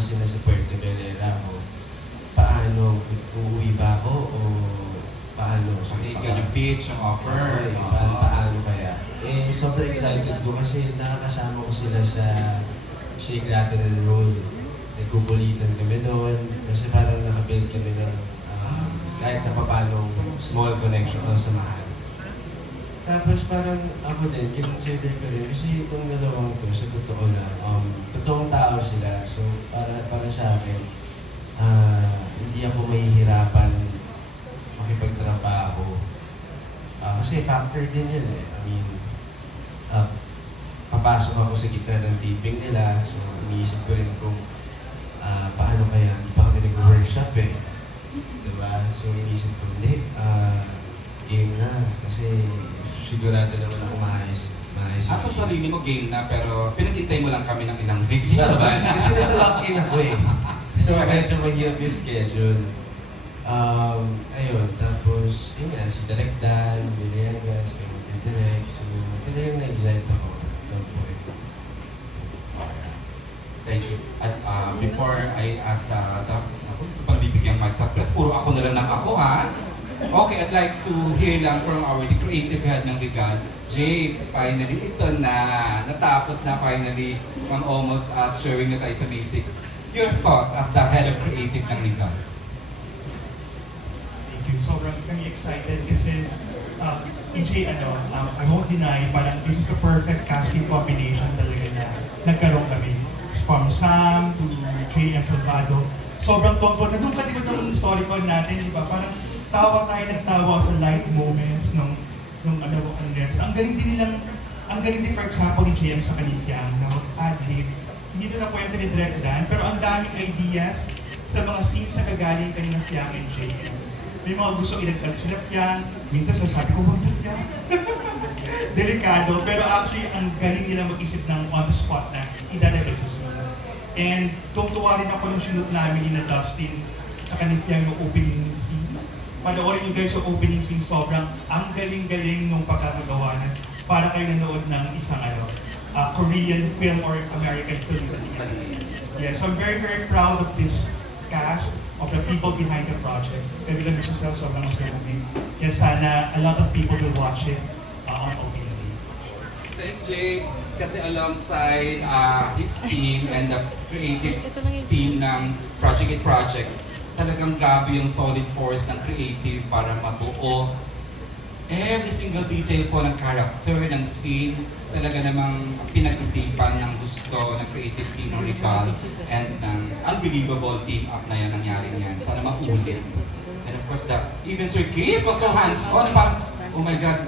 kasi nasa Puerto Galera ako. Paano, uuwi ba ako o paano? Pakinggan yung pitch, yung offer. Okay, paano kaya? Eh, sobrang excited ko kasi nakakasama ko sila sa Shake, Rattle and Roll. Nagkukulitan kami doon kasi parang nakabuild kami ng kahit na paano small connection o samahan. Tapos parang ako din, kinonsider ko rin kasi itong dalawang to, sa totoo lang, totoong tao sila. So para sa akin, hindi ako mahihirapan makipagtrabaho. Kasi factor din yun eh. I mean, papasok ako sa gitna ng taping nila, so iniisip ko rin kung paano kaya, hindi pa kami nag-workshop eh. Diba? So iniisip ko, hindi, game na. Kasi sigurado naman ako maayos. Sa sarili mo game na, pero pinag-intay mo lang kami ng ilang weeks. Kasi nasa lock-in ako eh. So medyo mahirap yung schedule. Ayun, tapos, yun nga, si Direk Dan, Villegas, may mag-direct. So, talagang na-excite ako at some point. Thank you. At before I ask ako, ito pang bibigyan mic sa press, puro ako na lang ng ako ha. Okay, I'd like to hear lang from our creative head ng Regal. James, finally, ito na. Natapos na finally from almost showing na tayo sa basics. Your thoughts as the head of creative ng Regal? Thank you. Sobrang kami excited kasi EJ, I won't deny, parang this is the perfect casting combination talaga na nagkaroon kami. From Sam to JM Salvado. Sobrang tuwang-tuwa. Nandun ka, di ba itong storycon natin, di ba? Parang tawa tayo ng tawa sa light moments nung ang Nets. Ang galing din for example ni JM sa Kalifyang na mag-adlib. Hindi ito na kwento ni Direk Dan, pero ang daming ideas sa mga scenes na gagaling kanina Fiang and JM. May mga gusto ilagdag sila Fiang, minsan sasabi ko, wag na Fiang. Delikado, pero actually ang galing nila mag-isip ng on the spot na idadagdag sa scene. And tuwa rin ako nung sinut namin ni na Dustin sa Kalifyang yung opening scene. Panoorin nyo guys yung opening scene, sobrang ang galing-galing nung pagkakagawa na para kayo nanood ng isang Korean film or American film. Yeah, so I'm very, very proud of this cast, of the people behind the project. Kami lang sa sobrang masaya kami. Kaya sana a lot of people will watch it on opening day. Thanks, James. Kasi alongside his team and the creative team ng Project 8 Projects, talagang grabe yung solid force ng creative para mabuo every single detail po ng character, ng scene, talaga namang pinag-isipan ng gusto ng creative team ng Regal and ng unbelievable team up na yan nangyari niyan. Sana maulit. And of course, even Sir Kate was so hands-on. Parang, oh my God,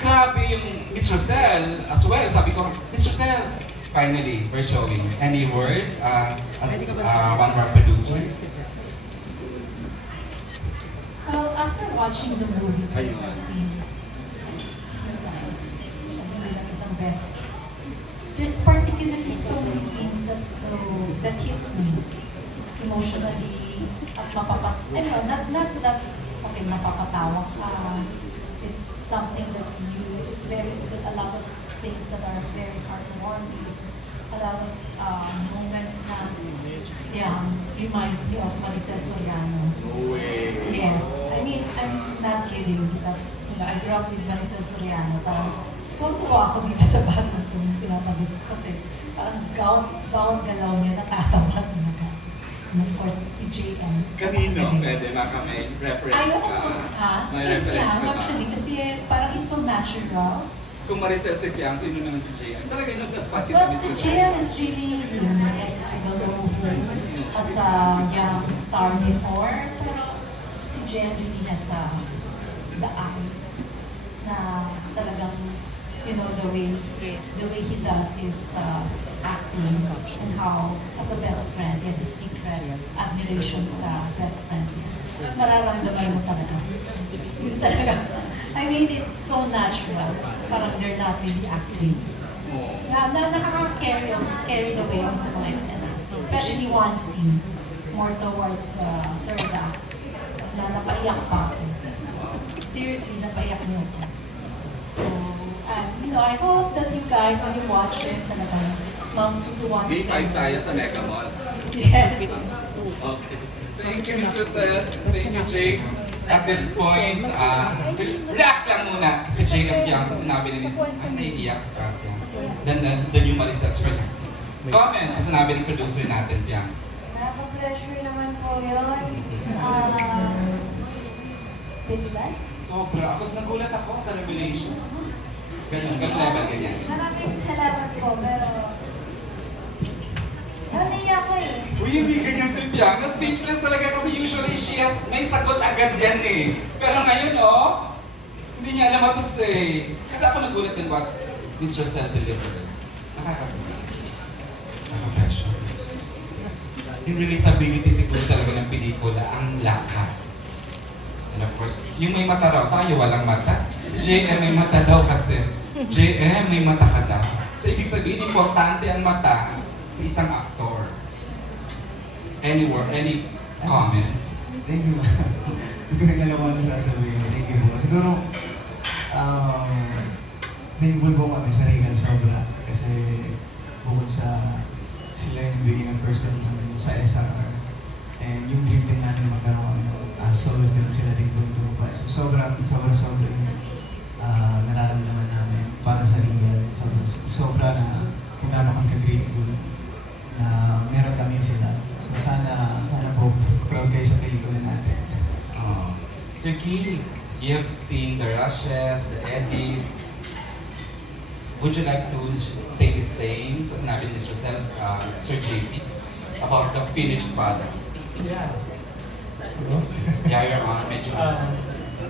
grabe yung Mr. Cell as well. Sabi ko, Mr. Cell, finally, we're showing. Any word as one of our producers? Well, after watching the movie, because I've seen it a few times, syempre lang isang beses, there's particularly so many scenes that hits me emotionally at mapapatawa ka. It's something that a lot of things that are very heartwarming, a lot of moments na reminds me of Maricel Soriano. No way. Yes, I mean, I'm not kidding because, I grew up with Maricel Soriano. Parang tuwa ako dito sa batang ito nung pinapagod ko kasi parang bawat galaw niya natatawa talaga. And of course, si JM. Kanino? Pwede baka may reference Ayoko ka? po, ha? May Kasi reference ka ba? actually, kasi parang it's so natural. Kung Maricel si Fiang, sino naman si JM? Talaga yung nag-spot kita. Well, si JM is really unique. I don't know as a young star before, pero si JM really has the eyes na talagang, the way he does his acting and how, as a best friend, he has a secret admiration sa best friend niya. Mararamdaman mo talaga. Yun talaga. I mean, it's so natural. Parang they're not really acting. Nakaka-carry the way on sa mga eksena. Especially one scene, more towards the third act, na napaiyak pa ako. Seriously, napaiyak niyo ako. So, I hope that you guys, when you watch it, talagang Tutuwa. Day 5 tayo sa Mega Mall. Yes. Okay. Thank you, Miss Rosel. Thank you, James. At this point, react lang muna kasi JM Fiang sa sinabi ni ay, naiiyak ka, Fiang. Then, the new Mariset's right. Comment sa sinabi ng producer natin, Fiang. Nakaka-pressure naman po yun. Speechless. Sobra. Ako nagulat ako sa revelation. Ganun level, ganyan. Maraming salamat po, pero... naiiyak ko eh. Uy, hindi ganyan si Fiang. Na-speechless talaga kasi usually may sagot agad yan eh. Pero ngayon, hindi niya alam what to say. Kasi ako nagulat din what Miss Rosel delivered. Nakakatuwa. Nakaka-pressure. Yung relatability siguro talaga ng pelikula, ang lakas. And of course, yung may mata raw, tayo walang mata. Si JM may mata daw kasi. JM may mata ka daw. So ibig sabihin, importante ang mata sa isang aktor. Any word, any comment? Thank you. Hindi ko rin alam ano sasabihin. Thank you po. Siguro, thankful po kami sa Regal sobra. Kasi bukod sa sila yung bigay ng first film namin sa SRR. And yung dream team namin magkaroon kami ng solo film, sila din po yung tumupad. So sobra yung nararamdaman namin para sa Regal. Sobra na kung gaano kami ka-grateful na meron kami sila. So sana po proud kayo sa pelikula natin. Sir Key, you have seen the rushes, the edits. Would you like to say the same sa sinabi ni Ms. Rosel, Sir JP, about the finished product? Yeah. Hello? Yeah, you're on. Medyo.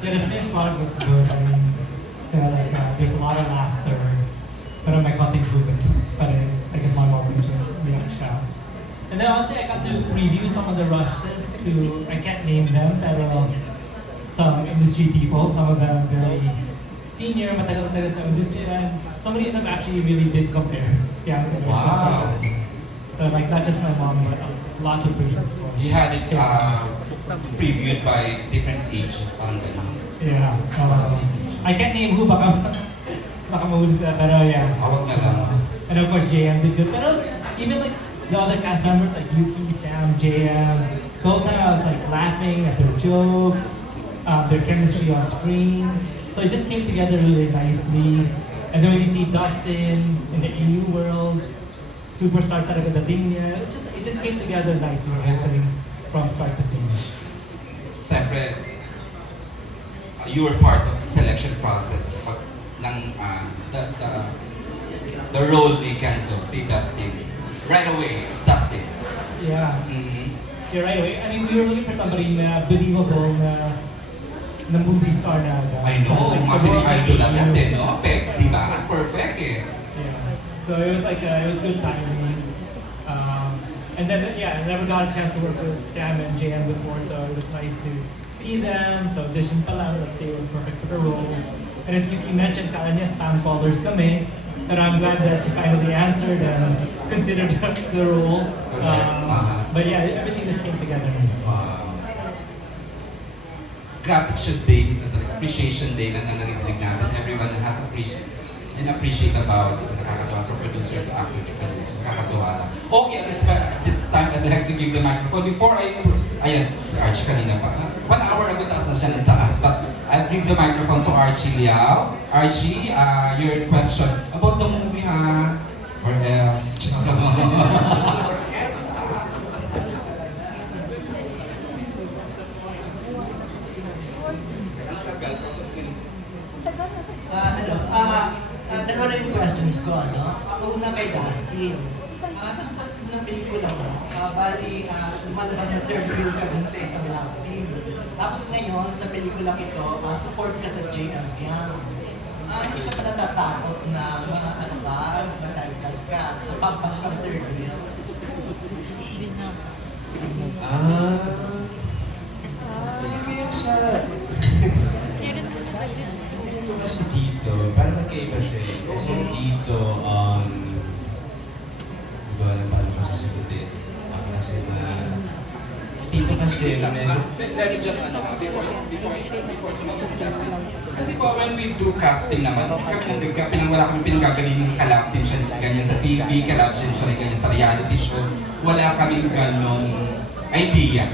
The finished product was good. I mean, there's a lot of laughter. Pero may konting hugot pa rin. I guess one more medyo umiyak siya. And then also I got to preview some of the rushes to, I can't name them, pero some industry people, some of them very senior, matagal-matagal sa industry, and so many of them actually really did compare Fiang to my sister. So like not just my mom, but a lot of praises for You had it previewed by different ages, parang gano'n. Yeah. Para si I can't name who, baka mahuli sila, pero yeah. Awag na lang. And of course, JM did good. Pero even like the other cast members like Yuki, Sam, JM, the whole time I was like laughing at their jokes, their chemistry on screen. So it just came together really nicely. And then when you see Dustin in the EU world, superstar talaga dating niya. It just came together nicely, I think, from start to finish. Siyempre, you were part of the selection process ng the role ni Kenzo, si Dustin. Right away, it's Dustin. Yeah. Mm-hmm. Yeah, right away. I mean, we were looking for somebody na believable na movie star na agad. I know, Like, mga idol agad you din, no? Di ba? Perfect eh. Yeah. So it was like, it was good timing. And then, yeah, I never got a chance to work with Sam and JM before, so it was nice to see them. So audition pa lang, that they were perfect for the role. And as you mentioned, kala niya spam callers kami. But I'm glad that she finally answered and considered the role. But yeah, everything just came together nicely. Gratitude Day ito talaga. Appreciation Day lang na narinig natin. Everyone has appreciate about it. Kasi nakakatawa from producer to actor to producer. Nakakatawa lang. Okay, at this time, I'd like to give the microphone. Before ayan, si Archie kanina pa. 1 hour ago, taas na siya ng taas. But I'll give the microphone to Archie Liao. Archie, your question about the movie, ha? Or else? Hello. Dalawa lang yung questions ko, ano? Una kay Dustin. Nasa ng pelikula mo, bali, lumalabas na third wheel ka dun sa isang love team. Tapos ngayon, sa pelikulang ito, support ka sa JM Fiang. Hindi ka pa natatakot na ma-typecast ka sa pambansang third wheel? Feeling ko yung sa... Feeling ko kasi dito, parang magkaiba siya eh. Kasi dito, hindi ko alam paano ko sasagutin. Kasi dito kasi medyo Let me just, before sumagot si Justin. Kasi po, when we do casting naman, hindi kami wala kami pinanggagalingang kalab team siya ganyan sa TV, kalab team siya ganyan sa reality show. Wala kaming ganong idea.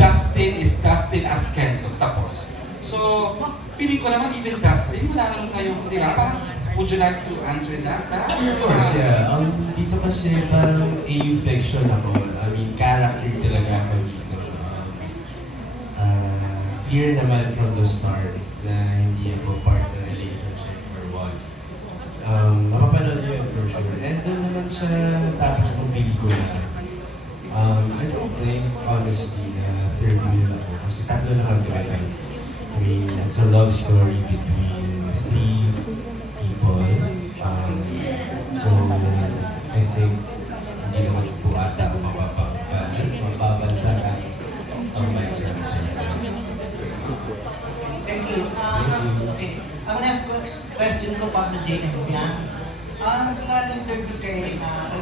Dustin is Dustin as Kenzo, tapos. So, feeling ko naman even Dustin, wala naman sa'yo, di ba? Parang, would you like to answer that? of course, yeah. Dito kasi parang fiction ako. I mean, character talaga ako dito. Clear naman from the start na hindi ako part ng relationship or what. Mapapanood niyo yun for sure. And doon naman sa tapos ng pelikula, I don't think, honestly, na third wheel ako. Kasi tatlo naman kami. I mean, it's a love story between three people. So, I think hindi naman po ata ako mababansagan ang bansa. Thank you. Okay. Ang next question ko para sa JM Biang. Sa interview kay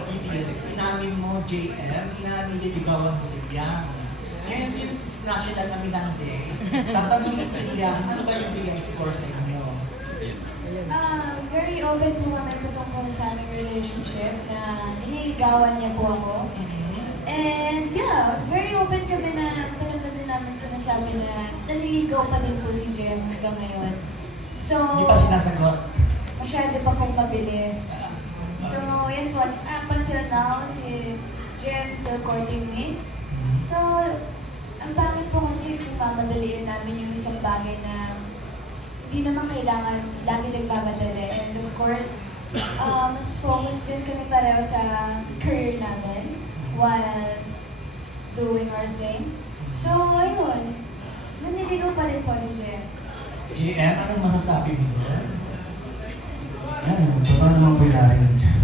PBS, inamin mo, JM, na nililigawan mo si Biang. Ngayon, since it's National Aminang Day, tatanungin ko si Biang, ano ba yung bigay score sa inyo? Very open po kami patungkol sa aming relationship na nililigawan niya po ako. And yeah, very open kami na tagal na din namin sinasabi na naliligaw pa din po si Jem hanggang ngayon. So, Hindi pa sinasagot. masyado pa pong mabilis. So, yan po, up until now, si Jem still courting me. So, ang pangit po kasi kung mamadaliin namin yung isang bagay na di naman kailangan lagi nagmamadali. And of course, mas focused din kami pareho sa career namin while doing our thing. So, ayun. Naniligaw pa rin po si Jem. JM, anong masasabi mo doon? Yan, totoo naman po yung narinig niyo.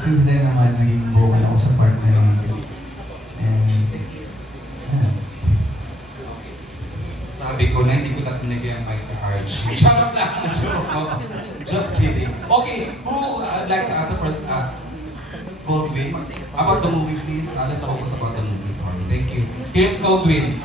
Since then naman, naging vocal ako sa part na yun. And, yan. Sabi ko na hindi ko binigay ang mic to Archie. Charot lang, joke. Just kidding. Okay, who I'd like to ask the first, Goldwyn, about the movie please. Let's focus about the movie, sorry. Thank you. Here's Goldwyn.